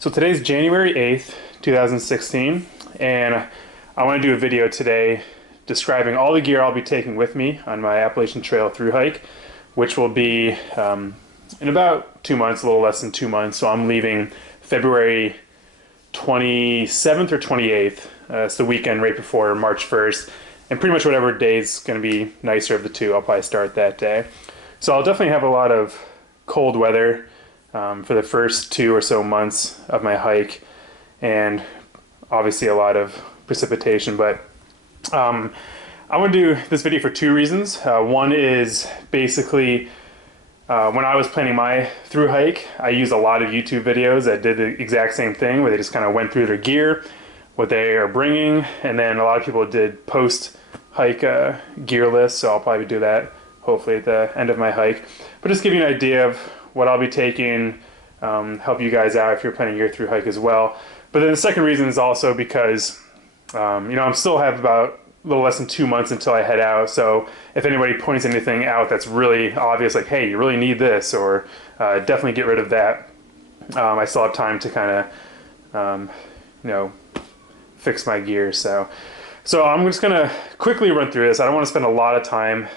So today's January 8th, 2016, and I want to do a video today describing all the gear I'll be taking with me on my Appalachian Trail thru hike, which will be in about 2 months, a little less than 2 months. So I'm leaving February 27th or 28th. It's the weekend right before March 1st, and pretty much whatever day is going to be nicer of the two, I'll probably start that day. So I'll definitely have a lot of cold weather for the first 2 or so months of my hike, and obviously a lot of precipitation. But I want to do this video for 2 reasons. One is basically when I was planning my thru hike, I used a lot of YouTube videos that did the exact same thing, where they just kind of went through their gear, what they are bringing, and then a lot of people did post-hike gear lists, so I'll probably do that hopefully at the end of my hike. But just give you an idea of what I'll be taking, help you guys out if you're planning your thru hike as well. But then the second reason is also because, I'm still have about a little less than 2 months until I head out. So if anybody points anything out that's really obvious, like, hey, you really need this, or definitely get rid of that, I still have time to kind of, fix my gear. So I'm just gonna quickly run through this. I don't want to spend a lot of time.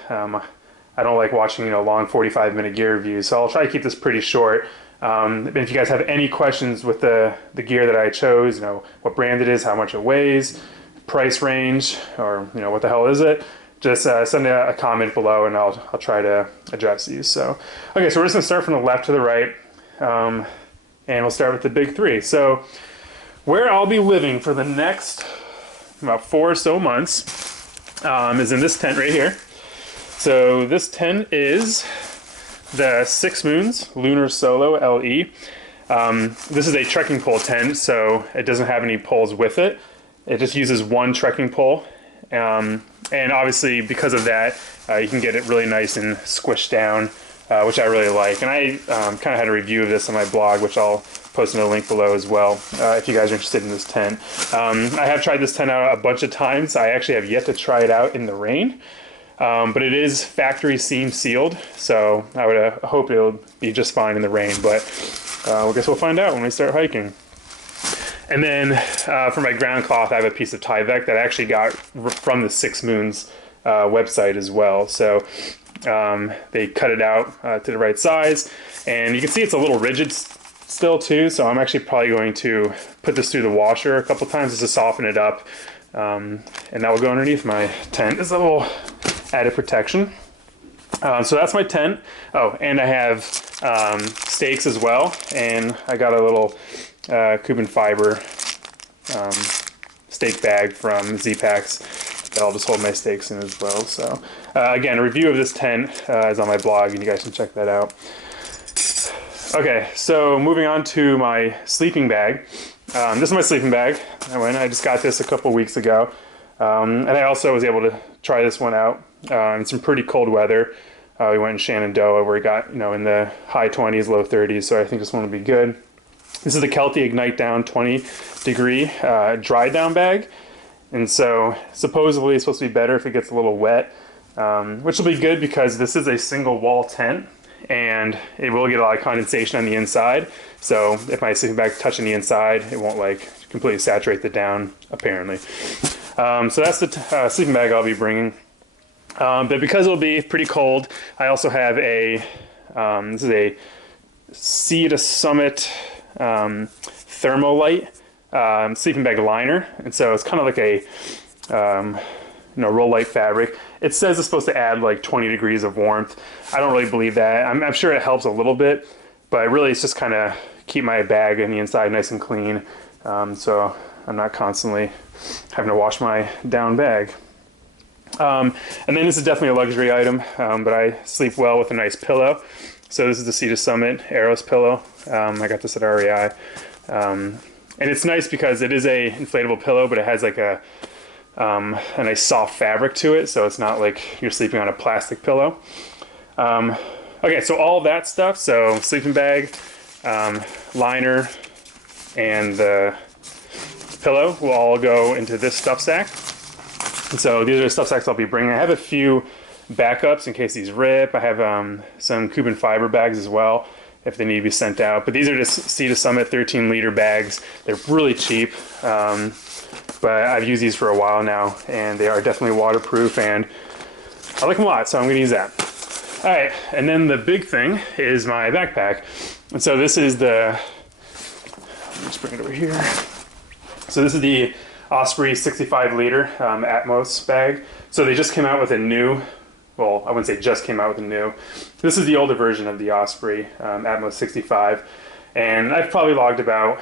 I don't like watching long 45-minute gear reviews, so I'll try to keep this pretty short. If you guys have any questions with the gear that I chose, what brand it is, how much it weighs, price range, or what the hell is it, just send a comment below and I'll try to address these. So okay, so we're just gonna start from the left to the right, and we'll start with the big 3. So where I'll be living for the next about 4 or so months is in this tent right here. So this tent is the 6 Moons Lunar Solo LE. This is a trekking pole tent, so it doesn't have any poles with it. It just uses one trekking pole, and obviously because of that, you can get it really nice and squished down, which I really like. And I kind of had a review of this on my blog, which I'll post in a link below as well, if you guys are interested in this tent. I have tried this tent out a bunch of times. I actually have yet to try it out in the rain. But it is factory seam sealed, so I would hope it'll be just fine in the rain, but I guess we'll find out when we start hiking. And then for my ground cloth, I have a piece of Tyvek that I actually got from the 6 Moons website as well. So they cut it out to the right size, and you can see it's a little rigid still too, so I'm actually probably going to put this through the washer a couple times just to soften it up, and that will go underneath my tent as a little added protection. So that's my tent. Oh, and I have stakes as well, and I got a little Cuban fiber stake bag from Z-Packs that I'll just hold my stakes in as well. So again, a review of this tent is on my blog, and you guys can check that out. Okay, so moving on to my sleeping bag. This is my sleeping bag. I just got this a couple weeks ago, and I also was able to try this one out in some pretty cold weather. We went in Shenandoah where it got in the high 20s, low 30s, so I think this one will be good. This is the Kelty Ignite Down 20 degree dry down bag, and so supposedly it's supposed to be better if it gets a little wet, which will be good because this is a single wall tent and it will get a lot of condensation on the inside. So if my sleeping bag touching the inside, it won't completely saturate the down apparently. So that's the sleeping bag I'll be bringing. But because it'll be pretty cold, I also have this is a Sea to Summit Thermolite sleeping bag liner, and so it's kind of like a roll light fabric. It says it's supposed to add like 20 degrees of warmth. I don't really believe that. I'm sure it helps a little bit, but really it's just kind of keep my bag on the inside nice and clean, so I'm not constantly having to wash my down bag. And then this is definitely a luxury item, but I sleep well with a nice pillow. So this is the Sea to Summit Aeros pillow. I got this at REI. And it's nice because it is a inflatable pillow, but it has like a nice soft fabric to it, so it's not like you're sleeping on a plastic pillow. Okay, so all of that stuff, so sleeping bag, liner, and the pillow will all go into this stuff sack. And so these are the stuff sacks I'll be bringing. I have a few backups in case these rip. I have some Cuban fiber bags as well, if they need to be sent out. But these are just Sea to Summit 13-liter bags. They're really cheap, but I've used these for a while now, and they are definitely waterproof, and I like them a lot, so I'm gonna use that. All right, and then the big thing is my backpack. And so this is the, let me just bring it over here. So this is the Osprey 65-liter Atmos bag. So they just came out with a new, well, I wouldn't say just came out with a new. This is the older version of the Osprey Atmos 65. And I've probably logged about,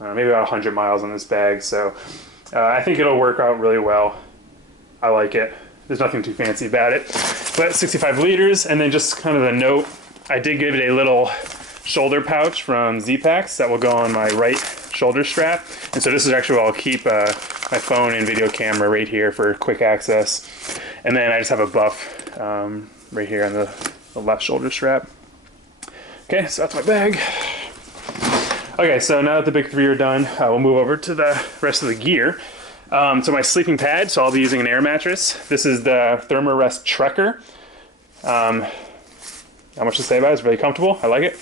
maybe about 100 miles on this bag. So I think it'll work out really well. I like it. There's nothing too fancy about it. But 65 liters, and then just kind of a note, I did give it a little shoulder pouch from Z-Packs that will go on my right shoulder strap. And so this is actually where I'll keep my phone and video camera right here for quick access. And then I just have a buff right here on the left shoulder strap. Okay, so that's my bag. Okay, so now that the big three are done, we'll move over to the rest of the gear. So my sleeping pad, so I'll be using an air mattress. This is the Thermarest Trekker. Not much to say about it, it's really comfortable, I like it.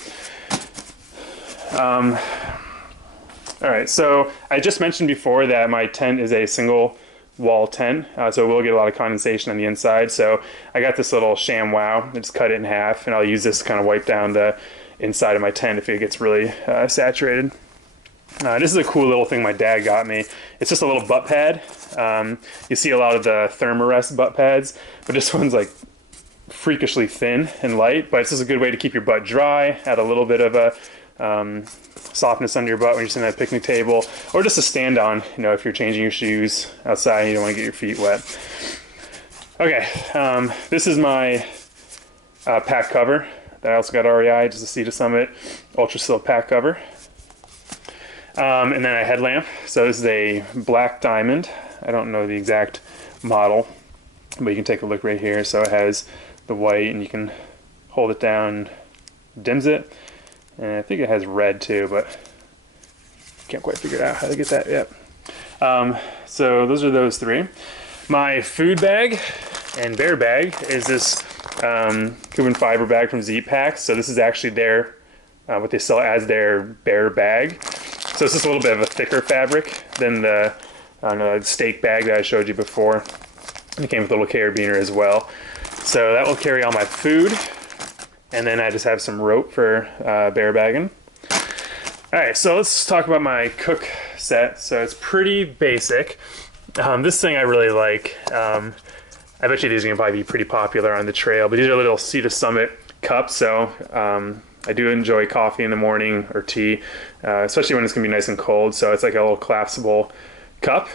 All right, so I just mentioned before that my tent is a single wall tent, so we'll get a lot of condensation on the inside. So I got this little ShamWow, I just cut it in half, and I'll use this to kind of wipe down the inside of my tent if it gets really saturated. This is a cool little thing my dad got me. It's just a little butt pad. You see a lot of the Thermarest butt pads, but this one's like freakishly thin and light, but it's just a good way to keep your butt dry, add a little bit of a softness under your butt when you're sitting at a picnic table, or just a stand on, you know, if you're changing your shoes outside and you don't want to get your feet wet. Okay, this is my pack cover that I also got REI, just a Sea to Summit Ultra Silk pack cover. And then a headlamp. So this is a black diamond. I don't know the exact model, but you can take a look right here. So it has the white, and you can hold it down, dims it. And I think it has red too, but can't quite figure out how to get that yet. So those are those three. My food bag and bear bag is this Cuban fiber bag from Z-Packs. So this is actually their, what they sell as their bear bag. So it's just a little bit of a thicker fabric than the steak bag that I showed you before. And it came with a little carabiner as well. So that will carry all my food. And then I just have some rope for bear bagging. All right, so let's talk about my cook set. So it's pretty basic. This thing I really like. I bet you these are gonna probably be pretty popular on the trail, but these are little Sea to Summit cups. So I do enjoy coffee in the morning or tea, especially when it's gonna be nice and cold. So it's like a little collapsible cup.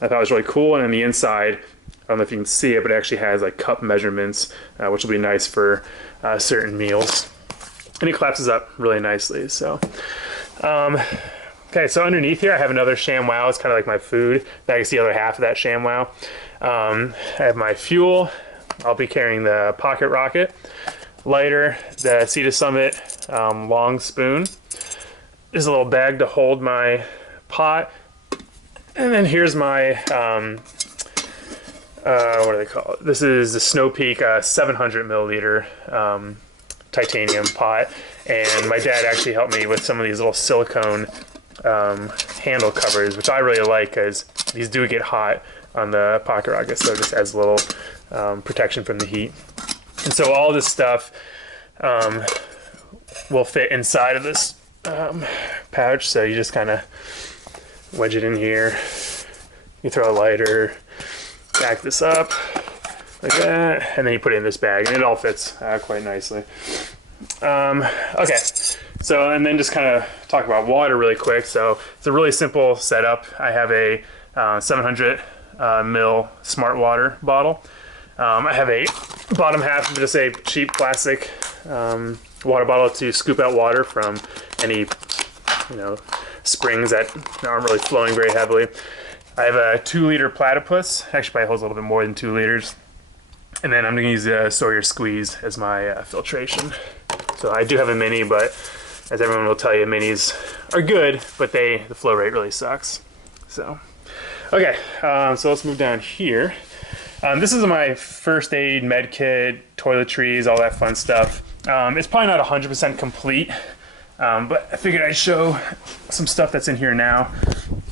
I thought it was really cool. And on the inside, I don't know if you can see it, but it actually has like cup measurements, which will be nice for certain meals. And it collapses up really nicely. So, okay, so underneath here I have another ShamWow. It's kind of like my food. Now you can see the other half of that ShamWow. I have my fuel. I'll be carrying the Pocket Rocket. Lighter, the Sea to Summit long spoon. There's a little bag to hold my pot. And then here's my, what do they call it? This is the Snow Peak 700 milliliter titanium pot. And my dad actually helped me with some of these little silicone handle covers, which I really like because these do get hot on the Pocket Rocket. So it just adds a little protection from the heat. And so all this stuff will fit inside of this pouch. So you just kind of wedge it in here. You throw a lighter, back this up like that, and then you put it in this bag, and it all fits quite nicely. Okay, so and then just kind of talk about water really quick. So it's a really simple setup. I have a 700 ml Smart Water bottle. I have a bottom half of just a cheap plastic water bottle to scoop out water from any, springs that aren't really flowing very heavily. I have a 2-liter platypus. Actually, probably holds a little bit more than 2 liters. And then I'm going to use a Sawyer Squeeze as my filtration. So I do have a mini, but as everyone will tell you, minis are good, but the flow rate really sucks. So, okay, so let's move down here. This is my first aid, med kit, toiletries, all that fun stuff. It's probably not 100% complete, but I figured I'd show some stuff that's in here now.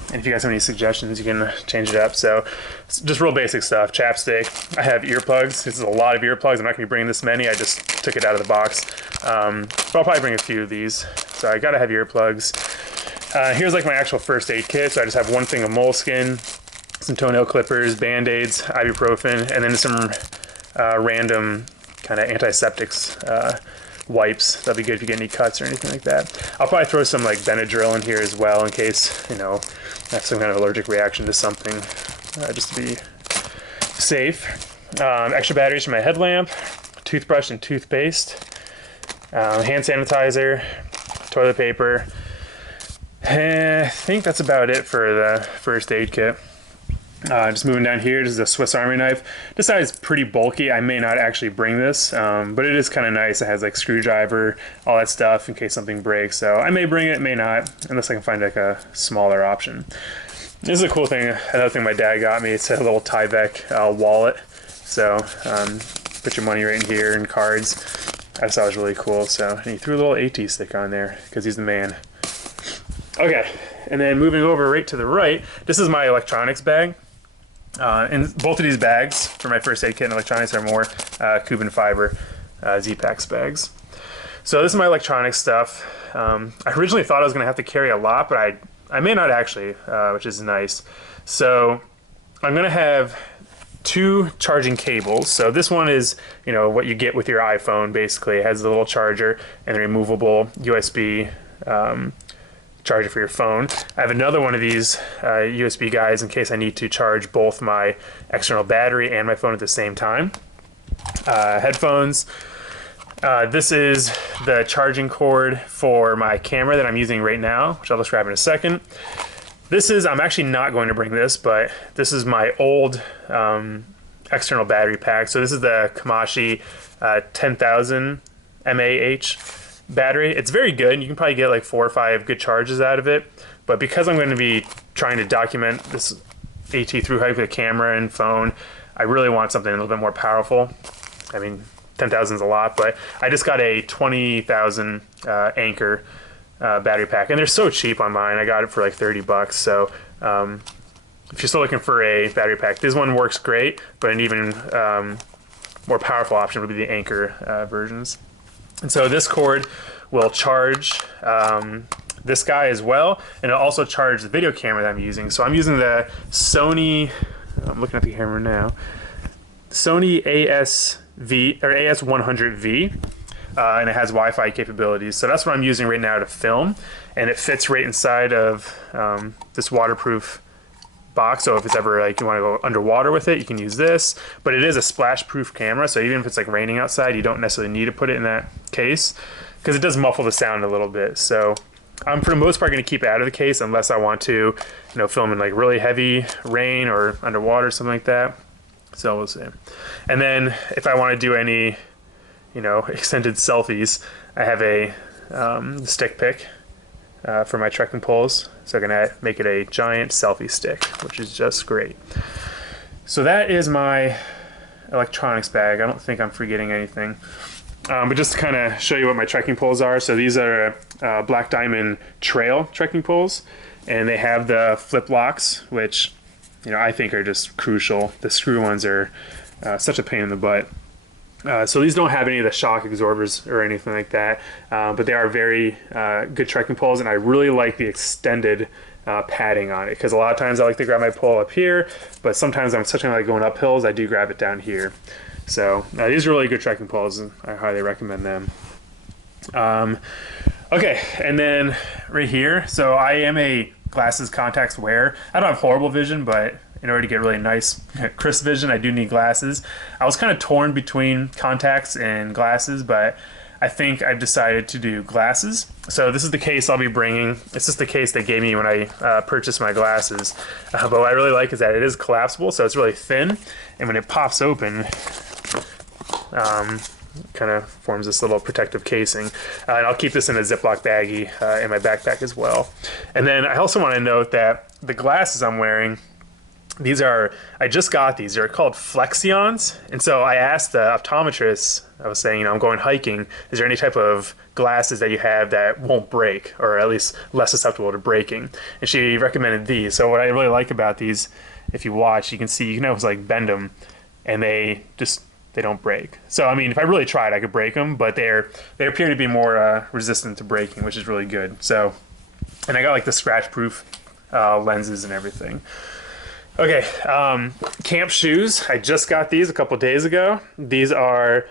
And if you guys have any suggestions, you can change it up. So just real basic stuff. Chapstick. I have earplugs. This is a lot of earplugs. I'm not going to be bringing this many. I just took it out of the box. But I'll probably bring a few of these. So I got to have earplugs. Here's like my actual first aid kit. So I just have one thing of moleskin, some toenail clippers, Band-Aids, ibuprofen, and then some random kind of antiseptics, wipes. That'd be good if you get any cuts or anything like that. I'll probably throw some like Benadryl in here as well in case, you know, I have some kind of allergic reaction to something, just to be safe. Extra batteries for my headlamp, toothbrush and toothpaste, hand sanitizer, toilet paper. I think that's about it for the first aid kit. Just moving down here, this is a Swiss Army knife. This side is pretty bulky. I may not actually bring this, but it is kind of nice. It has like screwdriver, all that stuff in case something breaks. So I may bring it, may not, unless I can find like a smaller option. This is a cool thing. Another thing my dad got me. It's a little Tyvek wallet. So put your money right in here and cards. I just thought it was really cool. So and he threw a little AT sticker on there because he's the man. Okay, and then moving over right to the right, this is my electronics bag. And both of these bags for my first aid kit and electronics are more Cuban fiber Z-Packs bags. So this is my electronics stuff. I originally thought I was going to have to carry a lot, but I may not actually, which is nice. So I'm going to have 2 charging cables. So this one is, you know, what you get with your iPhone basically. It has a little charger and a removable USB charger for your phone. I have another one of these USB guys in case I need to charge both my external battery and my phone at the same time. Headphones. This is the charging cord for my camera that I'm using right now, which I'll describe in a second. This is, I'm actually not going to bring this, but this is my old external battery pack. So this is the Kamashi 10,000 mAh battery. It's very good. You can probably get like 4 or 5 good charges out of it. But because I'm going to be trying to document this AT through hike with a camera and phone, I really want something a little bit more powerful. I mean, 10,000 is a lot, but I just got a 20,000 Anchor battery pack, and they're so cheap on mine. I got it for like 30 bucks. So if you're still looking for a battery pack, this one works great, but an even more powerful option would be the Anchor versions. And so this cord will charge this guy as well, and it'll also charge the video camera that I'm using. So I'm using the Sony, I'm looking at the camera now, Sony AS100V, and it has Wi-Fi capabilities. So that's what I'm using right now to film, and it fits right inside of this waterproof box. So if it's ever like you want to go underwater with it, you can use this. But it is a splash proof camera, so even if it's like raining outside, you don't necessarily need to put it in that case because it does muffle the sound a little bit. So I'm for the most part going to keep it out of the case unless I want to, you know, film in like really heavy rain or underwater, something like that. So we'll see. And then if I want to do any, you know, extended selfies, I have a stick pick for my trekking poles. So I'm gonna make it a giant selfie stick, which is just great. So that is my electronics bag. I don't think I'm forgetting anything. But just to kind of show you what my trekking poles are. So these are Black Diamond Trail trekking poles, and they have the flip locks, which, you know, I think are just crucial. The screw ones are such a pain in the butt. So these don't have any of the shock absorbers or anything like that, but they are very good trekking poles, and I really like the extended padding on it, because a lot of times I like to grab my pole up here, but sometimes I'm such like going up hills, I do grab it down here. So these are really good trekking poles, and I highly recommend them. Okay, and then right here, so I am a glasses contacts wearer. I don't have horrible vision, but in order to get really nice crisp vision, I do need glasses. I was kind of torn between contacts and glasses, but I think I've decided to do glasses. So this is the case I'll be bringing. It's just the case they gave me when I purchased my glasses. But what I really like is that it is collapsible, so it's really thin, and when it pops open, kind of forms this little protective casing. And I'll keep this in a Ziploc baggie in my backpack as well. And then I also want to note that the glasses I'm wearing, I just got these. They're called Flexions. And so I asked the optometrist, I was saying, I'm going hiking. Is there any type of glasses that you have that won't break, or at least less susceptible to breaking? And she recommended these. So what I really like about these, if you watch, you can see, you can almost like bend them and they don't break. So, I mean, if I really tried, I could break them, but they appear to be more resistant to breaking, which is really good. So, and I got like the scratch-proof lenses and everything. Okay, camp shoes. I just got these a couple days ago. These are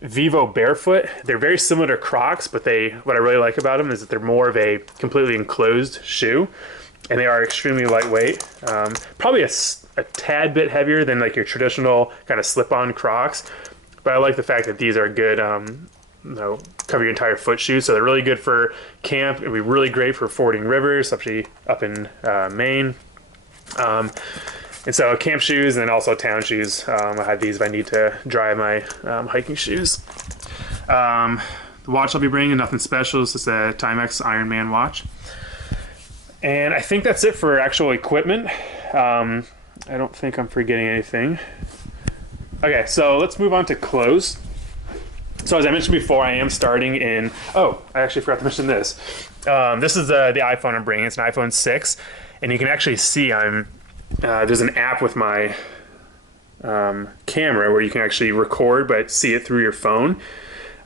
Vivo Barefoot. They're very similar to Crocs, but what I really like about them is that they're more of a completely enclosed shoe, and they are extremely lightweight. Probably a tad bit heavier than like your traditional kind of slip-on Crocs, but I like the fact that these are good, cover your entire foot shoes. So they're really good for camp. It'd be really great for fording rivers, especially up in Maine. And so camp shoes and then also town shoes. I have these if I need to dry my hiking shoes. The watch I'll be bringing, nothing special. It's just a Timex Ironman watch. And I think that's it for actual equipment. I don't think I'm forgetting anything. Okay, so let's move on to clothes. So as I mentioned before, I am starting in, I actually forgot to mention this. This is the iPhone I'm bringing. It's an iPhone 6, and you can actually see there's an app with my camera where you can actually record but see it through your phone.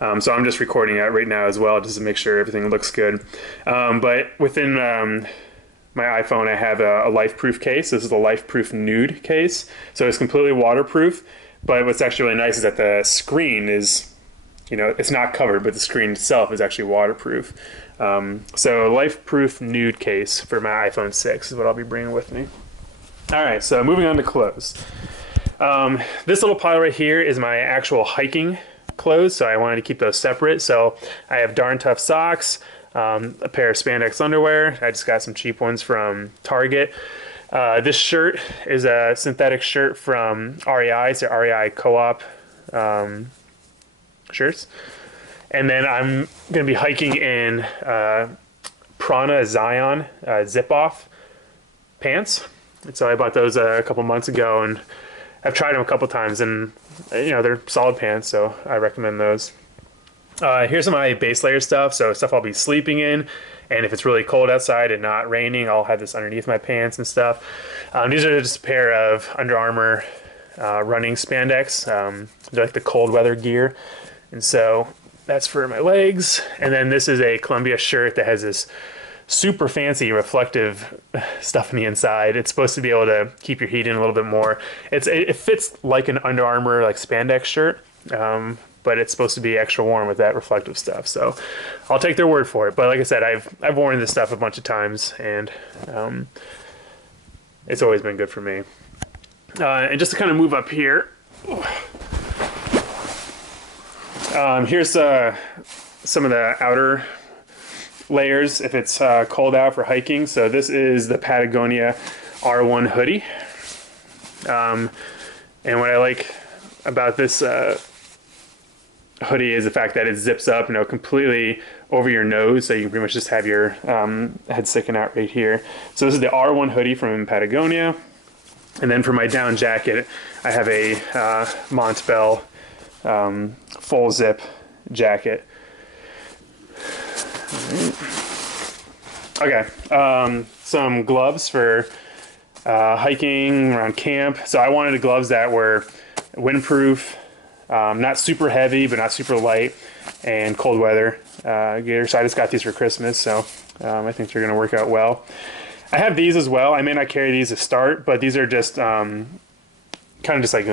So I'm just recording it right now as well, just to make sure everything looks good. But within my iPhone, I have a life-proof case. This is the life-proof nude case. So it's completely waterproof, but what's actually really nice is that the screen is, it's not covered, but the screen itself is actually waterproof. So life-proof nude case for my iPhone 6 is what I'll be bringing with me. All right, so moving on to clothes. This little pile right here is my actual hiking clothes, so I wanted to keep those separate. So I have Darn Tough socks, a pair of spandex underwear. I just got some cheap ones from Target. This shirt is a synthetic shirt from REI. It's a REI co-op shirts. And then I'm going to be hiking in Prana Zion zip-off pants. And so I bought those a couple months ago, and I've tried them a couple times, and they're solid pants, so I recommend those. Here's some of my base layer stuff, so stuff I'll be sleeping in, and if it's really cold outside and not raining, I'll have this underneath my pants and stuff. These are just a pair of Under Armour running spandex. They're like the cold weather gear, and so that's for my legs. And then this is a Columbia shirt that has this super fancy reflective stuff on the inside. It's supposed to be able to keep your heat in a little bit more. It fits like an Under Armour like spandex shirt, but it's supposed to be extra warm with that reflective stuff. So I'll take their word for it. But like I said, I've worn this stuff a bunch of times, and it's always been good for me. And just to kind of move up here, here's some of the outer layers if it's cold out for hiking. So this is the Patagonia R1 hoodie. And what I like about this hoodie is the fact that it zips up, completely over your nose, so you can pretty much just have your head sticking out right here. So this is the R1 hoodie from Patagonia. And then for my down jacket, I have a Montbell full zip jacket. Okay, some gloves for hiking around camp. So I wanted gloves that were windproof, not super heavy, but not super light, and cold weather gear. So I just got these for Christmas, so I think they're going to work out well. I have these as well. I may not carry these to start, but these are just kind of just like,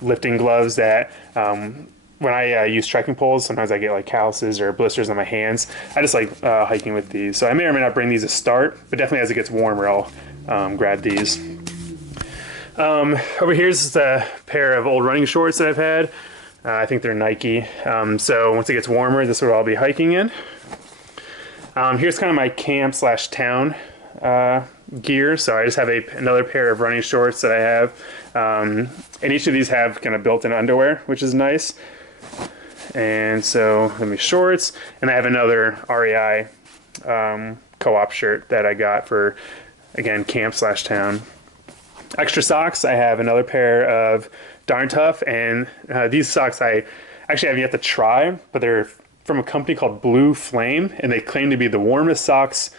lifting gloves that when I use trekking poles, sometimes I get like calluses or blisters on my hands. I just like hiking with these. So I may or may not bring these to start, but definitely as it gets warmer, I'll grab these. Over here is a pair of old running shorts that I've had. I think they're Nike. So once it gets warmer, this is what I'll be hiking in. Here's kind of my camp / town gear. So I just have another pair of running shorts that I have. And each of these have kind of built-in underwear, which is nice. And so let me shorts, and I have another REI co-op shirt that I got for, again, camp / town. extra socks, I have another pair of Darn Tough, and these socks I actually have yet to try, but they're from a company called Blue Flame, and they claim to be the warmest socks,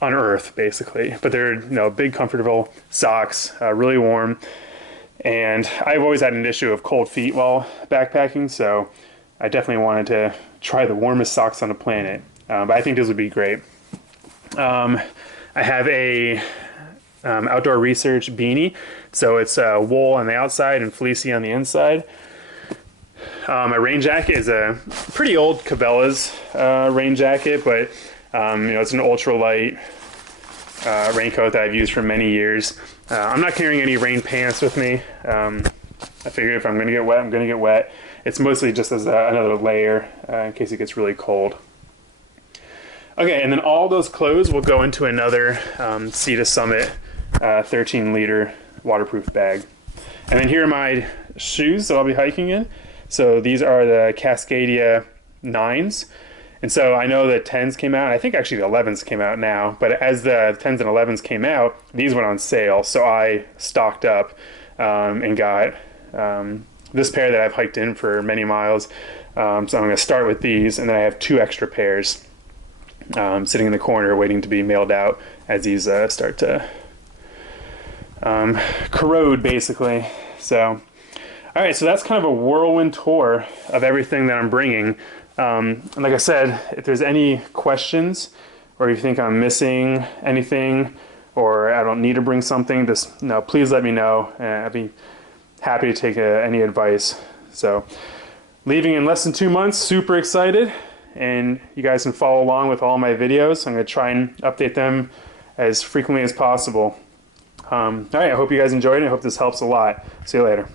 on earth, basically. But they're, big, comfortable socks, really warm. And I've always had an issue of cold feet while backpacking, so I definitely wanted to try the warmest socks on the planet. But I think this would be great. I have a outdoor research beanie, so it's wool on the outside and fleecy on the inside. My rain jacket is a pretty old Cabela's rain jacket, but it's an ultralight raincoat that I've used for many years. I'm not carrying any rain pants with me. I figured if I'm going to get wet, I'm going to get wet. It's mostly just as another layer in case it gets really cold. Okay, and then all those clothes will go into another Sea to Summit 13-liter waterproof bag. And then here are my shoes that I'll be hiking in. So these are the Cascadia 9s. And so I know the 10s came out. I think actually the 11s came out now. But as the 10s and 11s came out, these went on sale. So I stocked up and got this pair that I've hiked in for many miles. So I'm going to start with these, and then I have 2 extra pairs sitting in the corner waiting to be mailed out as these start to corrode, basically. So, all right, so that's kind of a whirlwind tour of everything that I'm bringing. And like I said, if there's any questions or you think I'm missing anything or I don't need to bring something, just please let me know, and I'd be happy to take any advice. So leaving in less than 2 months, super excited, and you guys can follow along with all my videos. I'm going to try and update them as frequently as possible. All right, I hope you guys enjoyed it. I hope this helps a lot. See you later.